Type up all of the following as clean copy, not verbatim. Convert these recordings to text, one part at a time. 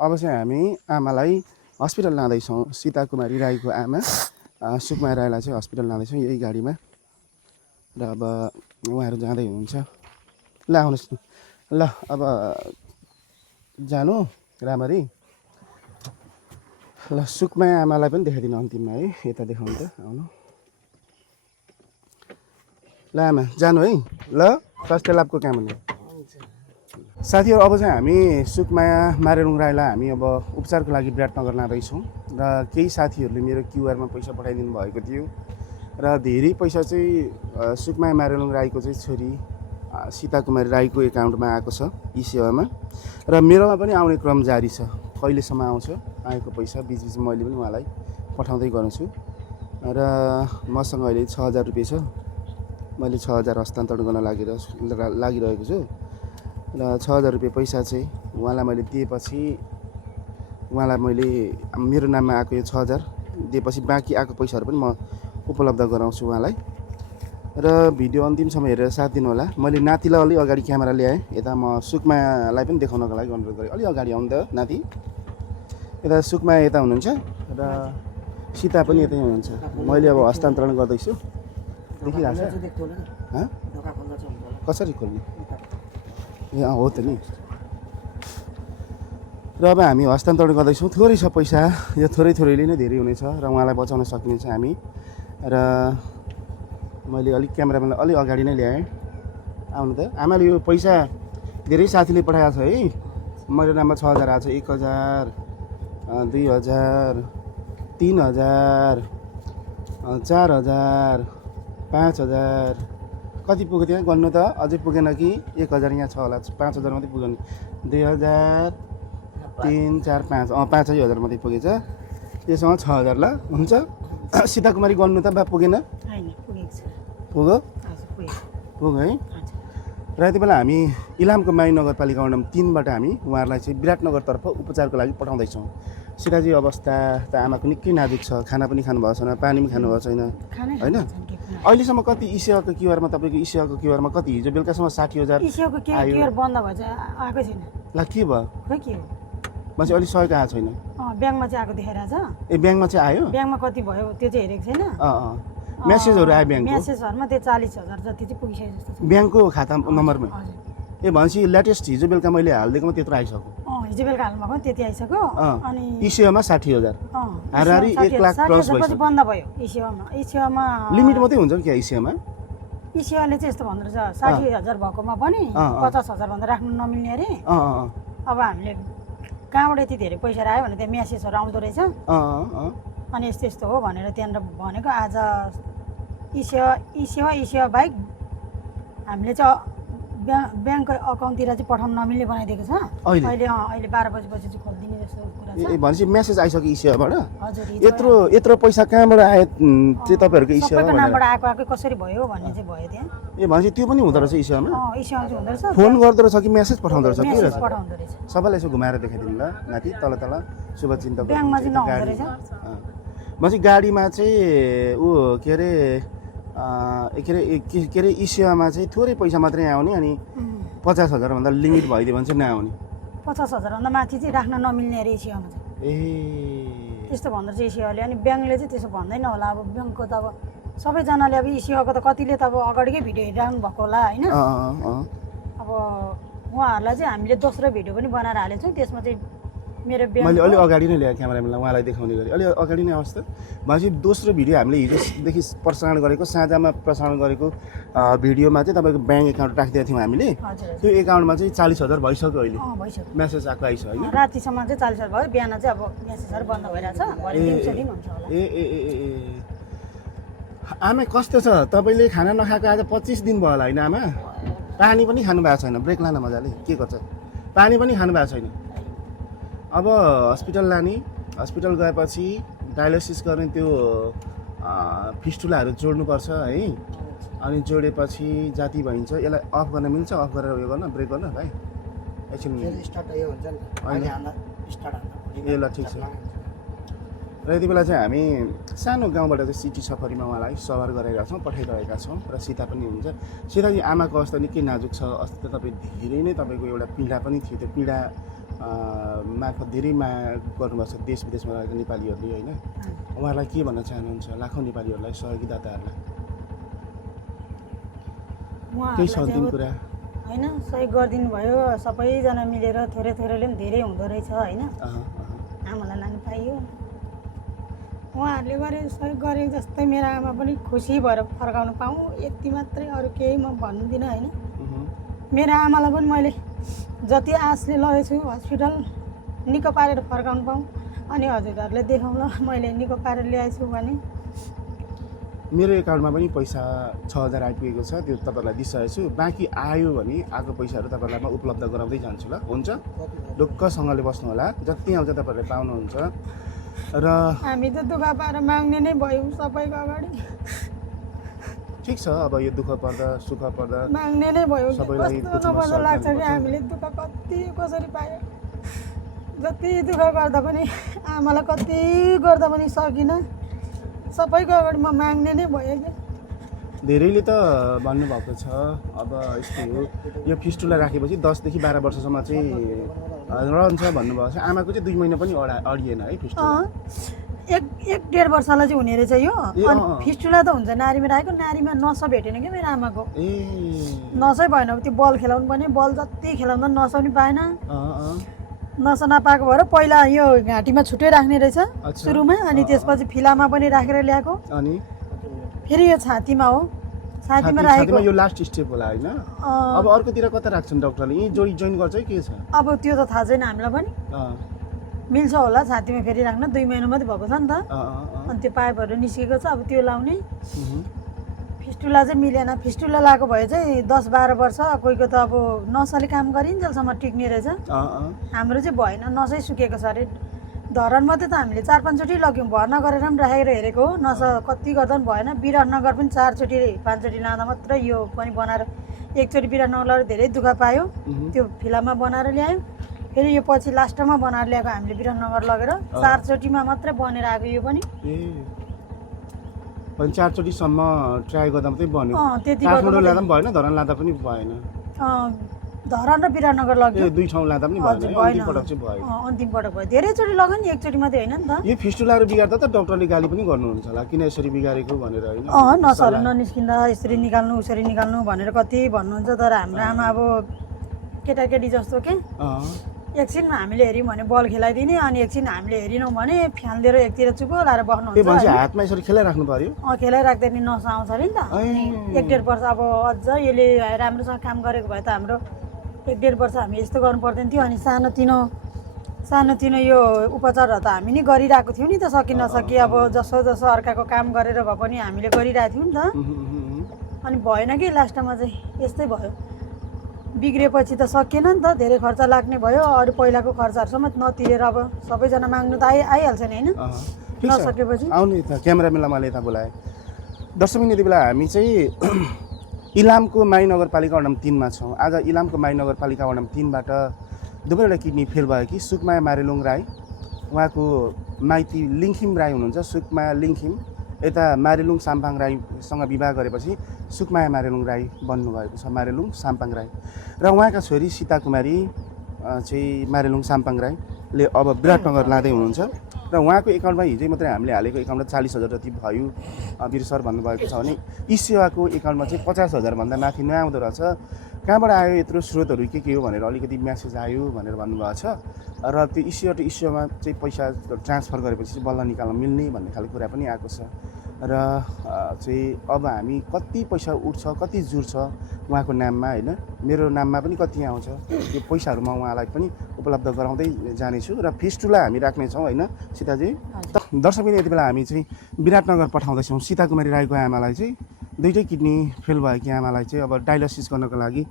अब चाहिँ हामी आमालाई हस्पिटल लाँदैछौँ। सीता कुमारी राईको आमा सुकुमारी राईलाई चाहिँ हस्पिटल लाँदैछौँ यही गाडीमा। र अब उहाँहरू जाँदै हुनुहुन्छ। ल आउनुहोस् न। ल अब जानु राम्ररी। ल सुकुमाया आमालाई पनि देखाइदिनु अन्तिममा है। यता देखाउनु त आउनु। ल आमा जानु है। ल स्वास्थ्य लाभको काम हुने साथीहरू। अब चाहिँ हामी सुकुमाया मारेलुङ राईलाई हामी अब उपचारको लागि विराटनगर लाँदैछौँ। र केही साथीहरूले मेरो क्युआरमा पैसा पठाइदिनु भएको थियो र धेरै पैसा चाहिँ सुकुमाया मारेलुङ राईको चाहिँ छोरी सीता कुमारी राईको एकाउन्टमा आएको छ ई सेवामा। र मेरोमा पनि आउने क्रम जारी छ। कहिलेसम्म आउँछ आएको पैसा बिचबिचमा मैले पनि उहाँलाई पठाउँदै गर्छु। र मसँग अहिले 6000 रुपियाँ छ। मैले 6000 हस्तान्तरण गर्न लागिरहेको छु। र 6000 रुपियाँ पैसा चाहिँ उहाँलाई मैले दिएपछि उहाँलाई मैले मेरो नाममा आएको यो 6000 दिएपछि बाँकी आएको पैसाहरू पनि म उपलब्ध गराउँछु उहाँलाई। र भिडियो अन्तिमसम्म हेरेर साथ दिनु होला। मैले नातिलाई अलि अगाडि क्यामेरा ल्याएँ। यता म सुकुमायालाई पनि देखाउनको लागि अनुरोध गरेँ। अलि अगाडि आउनु त नाति। यता सुकुमाया यता हुनुहुन्छ र सीता पनि यतै हुनुहुन्छ। मैले अब हस्तान्तरण गर्दैछु। देखिरहेको छ कसरी खोल्ने? ए हो त नि। र अब हामी हस्तान्तरण गर्दैछौँ। थोरै छ पैसा। यो थोरैले नै धेरै हुनेछ र उहाँलाई बचाउन सकिनेछ हामी। र मैले अलिक क्यामेराम्यानलाई अलि अगाडि नै ल्याएँ। आउनु त। आमाले यो पैसा धेरै साथीले पठाएको छ है। मेरो नाममा 6000 आएको छ। 1000 2000 3000 4000 5000 कति पुग्यो त्यहाँ गर्नु त? अझै पुगेन कि? 1000 यहाँ छ होला। 5000 मात्रै पुग्यो नि। 2000 3 4 5 5000 मात्रै पुगेछ। त्योसँग 6000 ल हुन्छ। सीता कुमारी गर्नु त बा पुगेन? पुग्यो है। र यति बेला हामी इलामको माई नगरपालिका वडा 3बाट हामी उहाँहरूलाई चाहिँ विराटनगरतर्फ उपचारको लागि पठाउँदैछौँ। सीताजी अवस्था त आमाको निकै नाजुक छ। खाना पनि खानुभएको छैन, पानी पनि खानुभएको छैन होइन। अहिलेसम्म कति ई सेवाको क्युआरमा तपाईँको ई सेवाको क्युआरमा कति? हिजो बेलुकासम्म 60000 क्युआर बन्द भएछ आएको छैन। ल के भयो? खै के हो? मान्छे अलि सहयोग आएको छैन। ब्याङ्कमा चाहिँ आएको देखाइरहेछ। ए ब्याङ्कमा चाहिँ आयो? ब्याङ्कमा कति भयो त्यो चाहिँ हेरेको छैन। मेसेजहरू आयो ब्याङ्कको? मेसेजहरुमा त्यो 40000 जति चाहिँ पुगिसकेको जस्तो छ ब्याङ्कको खाता नम्बरमा। ए भनेपछि लेटेस्ट हिजो बेलुका मैले हालिदिएकोमा त्यत्रो आइसक्यो। हिजो बेलुका हाल्नुभएको त्यति आइसक्यो। अनि ई सेवामा 60000 हाराहारी 1 लाख क्रस भइसक्यो। बन्द भयो ई सेवामा लिमिट मात्रै हुन्छ क्या ई सेवामा? ई सेवाले चाहिँ यस्तो भन्दो रहेछ 60000 भएकोमा पनि 50000 भन्दा राख्नु नमिल्ने अरे। अब हामीले कहाँबाट यति धेरै पैसा आयो भने त्यहाँ मेसेजहरू आउँदो रहेछ। अनि यस्तो हो भनेर त्यहाँनिर भनेको। आज ई सेवा बाहेक हामीले चाहिँ ब्याङ्क अकाउन्टतिर चाहिँ पठाउन नमिल्ने बनाइदिएको छ अहिले 12 बजेपछि चाहिँ खोलिदिने जस्तो कुरा छ। भनेपछि मेसेज आइसक्यो ई सेवाबाट? हजुर। यत्रो पैसा कहाँबाट आयो चाहिँ तपाईँहरूको ई सेवाको नामबाट आएको कसरी भयो भन्ने चाहिँ भयो त्यहाँ। ए भनेपछि त्यो पनि हुँदो रहेछ ई सेवामा? ई सेवा चाहिँ हुँदो रहेछ। फोन गर्दो रहेछ कि मेसेज पठाउँदो रहेछ? मेसेज पठाउँदो रहेछ। सबैलाई यसो घुमाएर देखाइदिनु ल नाति। तल शुभचिन्तक ब्याङ्कमा चाहिँ नहुँदो रहेछ। भनेपछि गाडीमा चाहिँ के अरे ई सेवामा चाहिँ थोरै पैसा मात्रै आउने अनि 50000 भन्दा लिमिट भइदियो भने चाहिँ नआउने। 50000 भन्दा माथि चाहिँ राख्न नमिल्ने अरे ई सेवामा चाहिँ। त्यस्तो भन्दो रहेछ ई सेवाले। अनि ब्याङ्कले चाहिँ त्यसो भन्दैन होला। अब ब्याङ्कको त अब सबैजनाले अब ई सेवाको त कतिले त अब अगाडिकै भिडियो हेरिराख्नु भएको होला होइन। अब उहाँहरूलाई चाहिँ हामीले दोस्रो भिडियो पनि बनाएर हालेछौँ। त्यसमा चाहिँ मेरो मैले अलि अगाडि नै ल्याएँ क्यामेराम्यानलाई उहाँलाई देखाउने गरी। अलि अगाडि नै अवस्था भनेपछि दोस्रो भिडियो हामीले हिजोदेखि प्रसारण गरेको साँझामा प्रसारण गरेको भिडियोमा चाहिँ तपाईँको ब्याङ्क एकाउन्ट राखिदिएको थियौँ हामीले। त्यो एकाउन्टमा चाहिँ 40000 भइसक्यो अहिले। मेसेज आएको आइस होइन? रातिसम्म चाहिँ 40000 भयो। बिहान चाहिँ अब मेसेजहरू बन्द भइरहेछ। आमा कस्तो छ? तपाईँले खाना नखाएको आज 25 दिन भयो होला होइन आमा? पानी पनि खानु भएको छैन। ब्रेक लान मजाले के गर्छ? पानी पनि खानु भएको छैन। अब हस्पिटल लाने। हस्पिटल गएपछि डायलिसिस गर्ने त्यो फिस्टुलाहरू जोड्नुपर्छ है। अनि जोडेपछि जाति भइन्छ। यसलाई अफ गर्न मिल्छ? अफ गरेर उयो गर्न ब्रेक गर्न भाइ एकछिन ए ल ठिक छ। र यति बेला चाहिँ हामी सानो गाउँबाट चाहिँ सिटी सफरीमा उहाँलाई सवार गरेका छौँ, पठाइरहेका छौँ। र सीता पनि हुन्छ। सीताजी आमाको अवस्था निकै नाजुक छ। अस्ति त तपाईँ धेरै नै तपाईँको एउटा पीडा पनि थियो। त्यो पीडा मार्फत धेरै माया गर्नुभएको छ देश विदेशमा रहेका नेपालीहरूले होइन उहाँहरूलाई के भन्न चाहनुहुन्छ लाखौँ नेपालीहरूलाई सहयोगीदाताहरूलाई केही छ अन्तिम कुरा होइन सहयोग गरिदिनु भयो सबैजना मिलेर थोरै थोरैले पनि धेरै हुँदो रहेछ होइन आमालाई लानु पाइयो उहाँहरूले गरे सहयोग गरे जस्तै मेरो आमा पनि खुसी भएर फर्काउनु पाऊँ यति मात्रै अरू केही म भन्दिनँ होइन मेरो आमालाई पनि मैले जति आशले लगेको छु हस्पिटल निको पारेर फर्काउनु पाऊँ अनि हजुरहरूले देखाउँला मैले निको पारेर ल्याएछु भने मेरो एकाउन्टमा पनि पैसा 6000 आइपुगेको छ त्यो तपाईँहरूलाई दिइसकेको छु बाँकी आयो भने आएको पैसाहरू तपाईँहरूलाई म उपलब्ध गराउँदै जान्छु ल हुन्छ ढुक्कसँगले बस्नु होला जति आउँछ तपाईँहरूले पाउनुहुन्छ र हामी त दुःख पाएर माग्ने नै भयौँ सबैको अगाडि ठिक छ अब यो दुःख पर्दा सुख पर्दा माग्ने नै भयो सबैलाई कस्तो नमजा लाग्छ कि हामीले दुःख कति कसरी पायो जति दुःख गर्दा पनि आमालाई कति गर्दा पनि सकिनँ सबैको अगाडि म माग्ने नै भयो कि धेरैले त भन्नुभएको छ अब यस्तै हो यो फिस्टुला राखेपछि 10 देखि 12 वर्षसम्म चाहिँ रहन्छ भन्नुभएको छ आमाको चाहिँ 2 महिना पनि अडिएन है फिस्टुला एक डेढ वर्षलाई चाहिँ हुने रहेछ यो अनि फिस्टुला त हुन्छ नारीमा राखेको नारीमा नसा भेटेन क्या मेरो आमाको नसै भएन त्यो बल खेलाउनु पनि बल जति खेलाउँदा नसा पनि पाएन नसा नपाएको भएर पहिला यो घाँटीमा छुट्टै राख्ने रहेछ सुरुमा अनि त्यसपछि फिलामा पनि राखेर ल्याएको अनि फेरि यो छातीमा हो छातीमा राखेको यो लास्ट स्टेप होला हैन अब अर्कोतिर कता राख्छन् डाक्टरले यही जोइन गर्छ के छ अब त्यो त थाहा छैन हामीलाई पनि मिल्छ होला छातीमा फेरि राख्न 2 महिना मात्रै भएको छ नि त अनि त्यो पाइपहरू निस्केको छ अब त्यो लाउने फिस्टुला चाहिँ मिलेन फिस्टुला लगाएको भए चाहिँ 10-12 वर्ष कोहीको त अब नसाले काम गरिन्जेलसम्म टिक्ने रहेछ हाम्रो चाहिँ भएन नसै सुकेको छ अरे धरान मात्रै त हामीले 4-5 चोटि लग्यौँ भर्ना गरेर पनि राखेर हेरेको हो नसा कति गर्दा पनि भएन विराटनगर पनि 4 चोटि 5 चोटि लाँदा मात्रै यो पनि बनाएर एकचोटि विराटनगर धेरै दुःख पायो त्यो फिलामा बनाएर ल्यायो फेरि यो पछि लास्टमा बनाएर ल्याएको हामीले विराटनगर लगेर 4 चोटिमा मात्रै बनेर आएको यो पनि पनि 4 चोटिसम्म ट्राई गर्दा मात्रै बन्यो त्यति काठमाडौँ लाँदा पनि भएन धरान लाँदा पनि भएन धरान र विराटनगर लग्यो 2 ठाउँ लाँदा पनि भएन अन्तिम पटक चाहिँ भयो अन्तिम पटक भयो धेरैचोटि लग्यो नि एकचोटि मात्रै होइन नि त यो फिस्टुलाहरू बिगार्दा त डाक्टरले गाली पनि गर्नुहुन्छ होला किन यसरी बिगारेको भनेर होइन नसहरू ननिस्किँदा यसरी निकाल्नु उसरी निकाल्नु भनेर कति भन्नुहुन्छ तर हाम्रो आमा अब केटाकेटी जस्तो के एकछिन हामीले हेऱ्यौँ भने बल खेलाइदिने अनि एकछिन हामीले हेरिनौँ भने फ्यान लिएर एकतिर चुप लाएर बस्नुहुन्छ हातमा यसरी खेलाइराख्नु पर्यो खेलाइराख्दा नि नसा आउँछ अरे नि त 1-1.5 वर्ष अब अझ यसले राम्रोसँग काम गरेको भए त हाम्रो 1-1.5 वर्ष हामी यस्तो गर्नु पर्दैन थियो अनि सानोतिनो यो उपचारहरू त हामी नै गरिरहेको थियौँ नि त सकि नसकी अब जसो जसो अर्काको काम गरेर भए पनि हामीले गरिरहेको थियौँ नि त अनि भएन कि लास्टमा चाहिँ यस्तै भयो बिग्रेपछि त सकिएन नि त धेरै खर्च लाग्ने भयो अरू पहिलाको खर्चहरू समेत नतिरेर अब सबैजना माग्नु त आइहाल्छ नि होइन नसकेपछि आउने त क्यामेराम्यानलाई मैले यता बोलाएँ दर्शक यति बेला हामी चाहिँ इलामको माई नगरपालिका वडा 3 मा छौँ आज इलामको माई नगरपालिका वडा 3 बाट दुवैवटा किडनी फेल भयो कि सुकमाया मारेलुङ राई उहाँको माइती लिङखिम राई हुनुहुन्छ सुकमाया लिङखिम यता मारेलुङ साम्पाङ राईसँग विवाह गरेपछि सुकमाया मारेलुङ राई बन्नुभएको छ मारेलुङ साम्पाङ राई र उहाँका छोरी सीता कुमारी चाहिँ मारेलुङ साम्पाङ राईले अब विराटनगर लाँदै हुनुहुन्छ र उहाँको एकाउन्टमा हिजै मात्रै हामीले हालेको एकाउन्टमा 40,000 जति भयो वीर सर भन्नुभएको छ भने ई सेवाको एकाउन्टमा चाहिँ 50,000 भन्दा माथि नआउँदो रहेछ कहाँबाट आयो यत्रो स्रोतहरू के हो भनेर अलिकति म्यासेज आयो भनेर भन्नुभएको छ र त्यो इस्यु टु इस्युमा चाहिँ पैसा ट्रान्सफर गरेपछि चाहिँ बल्ल निकाल्न मिल्ने भन्ने खालको कुरा पनि आएको छ र चाहिँ अब हामी कति पैसा उठ्छ कति जुर्छ उहाँको नाममा होइन मेरो नाममा पनि कति आउँछ यो पैसाहरू म उहाँलाई पनि उपलब्ध गराउँदै जानेछु र फिस्टुला हामी राख्नेछौँ होइन सीताजी दर्शक पनि यति बेला हामी चाहिँ विराटनगर पठाउँदैछौँ सीता कुमारी राईको आमालाई चाहिँ 2टै किडनी फेल भएकी आमालाई चाहिँ अब डायलासिस गर्नको लागि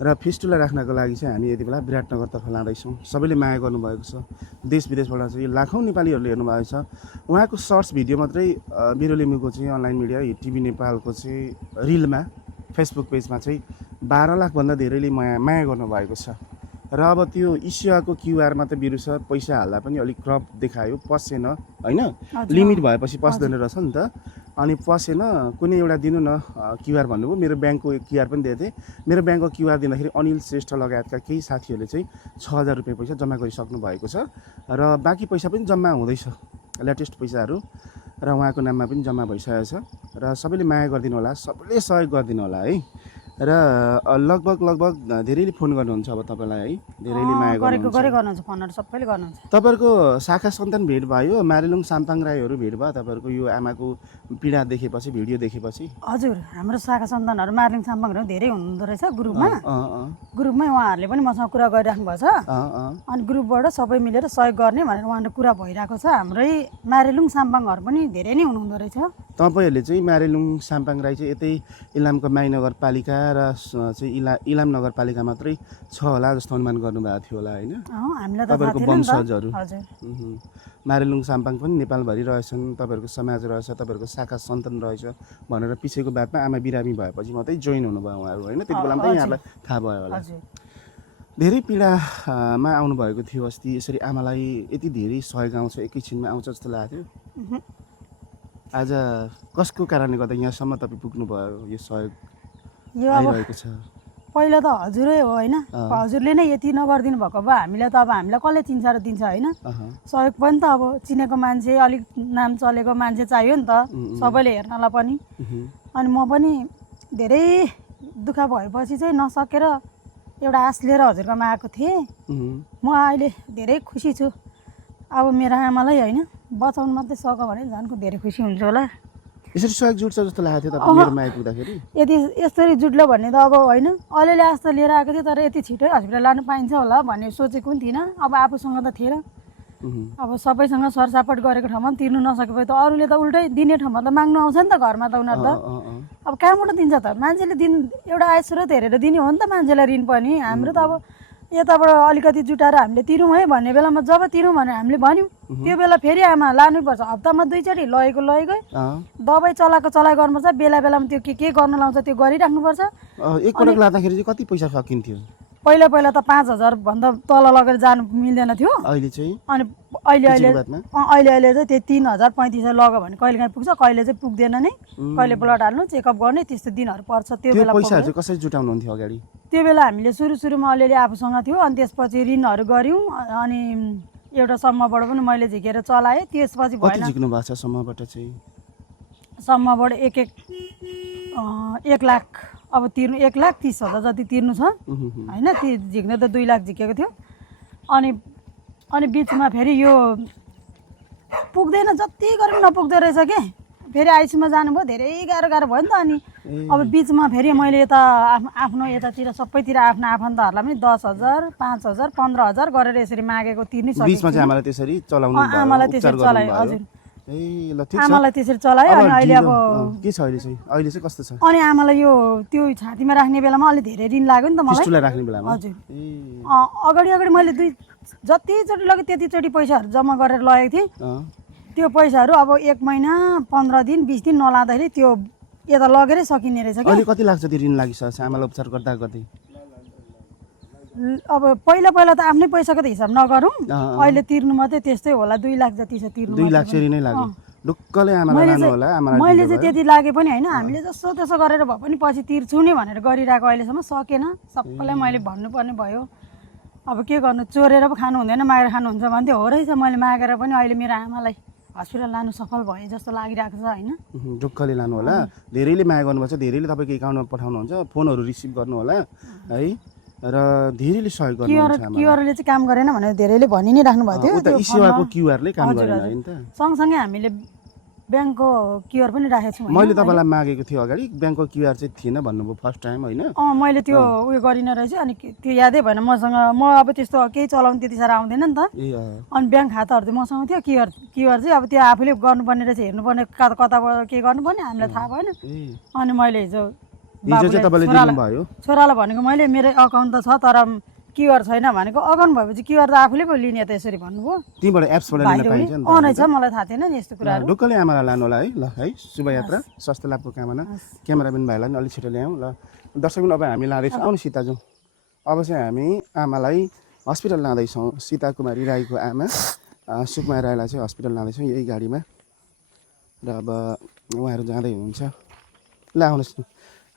र फिस्टुला राख्नको लागि चाहिँ हामी यति बेला विराटनगरतर्फ लाँदैछौँ सबैले माया गर्नुभएको छ देश विदेशबाट चाहिँ लाखौँ नेपालीहरूले हेर्नुभएको छ उहाँको सर्ट्स भिडियो मात्रै बिरो लिम्बूको चाहिँ अनलाइन मिडिया टिभी नेपालको चाहिँ रिलमा फेसबुक पेजमा चाहिँ 12 लाखभन्दा धेरैले माया गर्नुभएको छ र अब त्यो इसियाको क्युआरमा त बिरु छ पैसा हाल्दा पनि अलिक क्रप देखायो पसेन होइन लिमिट भएपछि पस्दैन रहेछ नि त अनि पसेन कुनै एउटा दिनु न क्युआर भन्नुभयो मेरो ब्याङ्कको क्युआर पनि दिएको थिएँ मेरो ब्याङ्कको क्युआर दिँदाखेरि अनिल श्रेष्ठ लगायतका केही साथीहरूले चाहिँ 6000 रुपियाँ पैसा जम्मा गरिसक्नु भएको छ र बाँकी पैसा पनि जम्मा हुँदैछ लेटेस्ट पैसाहरू र उहाँको नाममा पनि जम्मा भइसकेको छ र सबैले माया गरिदिनु होला सबैले सहयोग गरिदिनु होला है र लगभग धेरैले फोन गर्नुहुन्छ अब तपाईँलाई है धेरैले माया गर्नुहुन्छ फोनहरू सबैले गर्नुहुन्छ तपाईँहरूको शाखा सन्तान भेट भयो मारिलुङ साम्पाङ राईहरू भेट भयो तपाईँहरूको यो आमाको पीडा देखेपछि भिडियो देखेपछि हजुर हाम्रो शाखा सन्तानहरू मारिलुङ साम्पाङहरू धेरै हुनुहुँदो रहेछ ग्रुपमै उहाँहरूले पनि मसँग कुरा गरिराख्नु भएको छ अनि ग्रुपबाट सबै मिलेर सहयोग गर्ने भनेर उहाँले कुरा भइरहेको छ हाम्रै मारिलुङ साम्पाङहरू पनि धेरै नै हुनुहुँदो रहेछ तपाईँहरूले चाहिँ मारिलुङ साम्पाङ राई चाहिँ यतै इलामको माई नगरपालिका र चाहिँ इलाम नगरपालिका मात्रै छ होला जस्तो अनुमान गर्नुभएको थियो होला होइन तपाईँहरूको वंशजहरू मारिलुङ साम्पाङ पनि नेपालभरि रहेछन् तपाईँहरूको समाज रहेछ तपाईँहरूको शाखा सन्तान रहेछ भनेर पछिको बादमा आमा बिरामी भएपछि मात्रै जोइन हुनुभयो उहाँहरू होइन त्यति बेला मात्रै यहाँलाई थाहा भयो होला धेरै पीडामा आउनुभएको थियो अस्ति यसरी आमालाई यति धेरै सहयोग आउँछ एकैछिनमा आउँछ जस्तो लागेको थियो आज कसको कारणले गर्दा यहाँसम्म तपाईँ पुग्नुभयो यो सहयोग आइरहेको छ पहिला त हजुरै हो होइन हजुरले नै यति नगरिदिनु भएको भए हामीलाई त अब हामीलाई कसले चिन्छ र दिन्छ होइन सहयोग पनि त अब चिनेको मान्छे अलिक नाम चलेको मान्छे चाहियो नि त सबैले हेर्नलाई पनि अनि म पनि धेरै दुःख भएपछि चाहिँ नसकेर एउटा आश लिएर हजुरकोमा आएको थिएँ म अहिले धेरै खुसी छु अब मेरो आमालाई होइन बचाउनु मात्रै सक्यो भने झन् धेरै खुसी हुन्छ होला यसरी सहयोग जुट्छ जस्तो लागेको थियो तपाईँ मेरो माया पुग्दाखेरि यदि यसरी जुट्लो भन्ने त अब होइन अलिअलि आस्था लिएर आएको थियो तर यति छिटै हस्पिटल लानु पाइन्छ होला भन्ने सोचेको पनि थिइनँ अब आफूसँग त थिएन अब सबैसँग सरसापट गरेको ठाउँमा तिर्नु नसकेपछि त अरूले त उल्टै दिने ठाउँमा त माग्नु आउँछ नि त घरमा त उनीहरू त अब कहाँबाट दिन्छ त मान्छेले एउटा आय स्रोत हेरेर दिने हो नि त मान्छेलाई ऋण पनि हाम्रो त अब यताबाट अलिकति जुटाएर हामीले तिरौँ है भन्ने बेलामा जब तिरौँ भने हामीले भन्यौँ त्यो बेला फेरि आमा लानुपर्छ हप्तामा 2 चोटि लगेको दबाई चलाइ गर्नुपर्छ बेला बेलामा त्यो के गर्न लाउँछ त्यो गरिराख्नुपर्छ एकपटक लाँदाखेरि चाहिँ कति पैसा सकिन्थ्यो पहिला त 5000 भन्दा तल लगेर जानु मिल्दैन थियो अहिले चाहिँ अनि अहिले चाहिँ त्यो 3000 3500 लग्यो भने कहिले काहीँ पुग्छ कहिले चाहिँ पुग्दैन नै कहिले ब्लड हाल्नु चेकअप गर्ने त्यस्तो दिनहरू पर्छ त्यो बेला पैसाहरू चाहिँ कसरी जुटाउनुहुन्थ्यो अगाडि त्यो बेला हामीले सुरुमा अलिअलि आफूसँग थियो अनि त्यसपछि ऋणहरू गऱ्यौँ अनि एउटा समूहबाट पनि मैले झिकेर चलाएँ त्यसपछि भएन झिक्नु भएको छ समूहबाट चाहिँ समूहबाट 1 लाख अब तिर्नु 1,30,000 जति तिर्नु छ होइन त्यो झिक्ने त 2 लाख झिकेको थियो अनि बिचमा फेरि यो पुग्दैन जति गरे पनि नपुग्दो रहेछ के फेरि आइसीयूमा जानुभयो धेरै गाह्रो भयो नि त अनि अब बिचमा फेरि मैले यता आफ्नो यतातिर सबैतिर आफ्नो आफन्तहरूलाई पनि 10,000 5,000 15,000 गरेर यसरी मागेको तिर्नै सकेँ बिचमा चाहिँ आमालाई त्यसरी चलाउनु भयो आमालाई त्यसरी चलाएँ हजुर ए ल ठीक छ आमालाई त्यसरी चलायो अनि अहिले अब के छ अहिले चाहिँ कस्तो छ अनि आमालाई यो त्यो छातीमा राख्ने बेलामा अलि धेरै ऋण लाग्यो नि त मलाई फिस्टुला राख्ने बेलामा हजुर अगाडि मैले जतिचोटि लगे त्यतिचोटि पैसाहरू जम्मा गरेर लगेको थिएँ त्यो पैसाहरू अब 1 महिना 15 दिन 20 दिन नलाँदाखेरि त्यो यता लगेरै सकिने रहेछ अहिले कति लाग्छ त्यो ऋण लागिसकेछ आमालाई उपचार गर्दा गर्दै अब पहिला त आफ्नै पैसाको त हिसाब नगरौँ अहिले तिर्नु मात्रै त्यस्तै होला 2 लाख जति छ तिर्नु 2 लाख चाहिँ ऋणै लाग्यो ढुक्कले आमालाई लानु होला आमालाई मैले चाहिँ त्यति लागे पनि होइन हामीले जसो त्यसो गरेर भए पनि पछि तिर्छु नि भनेर गरिरहेको अहिलेसम्म सकेन सबैलाई मैले भन्नुपर्ने भयो अब के गर्नु चोरेर पो खानु हुँदैन मागेर खानुहुन्छ भन्थ्यो हो रहेछ मैले मागेर पनि अहिले मेरो आमालाई हस्पिटल लानु सफल भए जस्तो लागिरहेको छ होइन ढुक्कले लानु होला धेरैले माया गर्नुपर्छ धेरैले तपाईँको एकाउन्टमा पठाउनुहुन्छ फोनहरू रिसिभ गर्नु होला है र धेरैले सहयोग गर्नुहुन्छ क्युआरले चाहिँ काम गरेन भनेर धेरैले भनि नै राख्नु भएको थियो त्यो इसियाको क्युआरले काम गरेन हैन त सँगसँगै हामीले ब्याङ्कको क्युआर पनि राखेको छु मैले तपाईँलाई मागेको थिएँ अगाडि ब्याङ्कको क्युआर चाहिँ थिएन भन्नुभयो फर्स्ट टाइम होइन मैले त्यो उयो गरिन रहेछ अनि त्यो यादै भएन मसँग म अब त्यस्तो केही चलाउनु त्यति साह्रो आउँदैन नि त अनि ब्याङ्क खाताहरू चाहिँ मसँग थियो क्युआर चाहिँ अब त्यो आफूले गर्नुपर्ने रहेछ हेर्नुपर्ने कताबाट के गर्नुपर्ने हामीलाई थाहा भएन अनि मैले हिजो छोरालाई भनेको मैले मेरो अकाउन्ट त छ तर क्युआर छैन भनेको अकाउन्ट भएपछि क्युआर त आफूले पो लिने त यसरी भन्नुभयो तिमीबाट एप्सबाट लिन पाइन्छ नि त रहेछ मलाई थाहा थिएन नि यस्तो कुराहरू ढुक्कले आमालाई लानु होला है ल है शुभयात्रा स्वास्थ्य लाभको कामना क्यामेराम्यान भाइलाई पनि अलिक छिटो ल्याउँ ल दर्शक पनि अब हामी लाँदैछौँ आउनु सीताजु अब चाहिँ हामी आमालाई हस्पिटल लाँदैछौँ। सीता कुमारी राईको आमा सुकमाया राईलाई चाहिँ हस्पिटल लाँदैछौँ यही गाडीमा। र अब उहाँहरू जाँदै हुनुहुन्छ। ल आउनुहोस् न।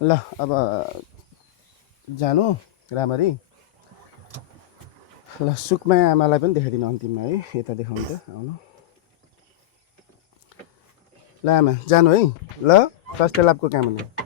ल अब जानु राम्ररी। ल सुकमाया आमालाई पनि देखाइदिनु अन्तिममा है। यता देखाउनु त आउनु। ल आमा जानु है। ल स्वास्थ्य लाभको काम हुने।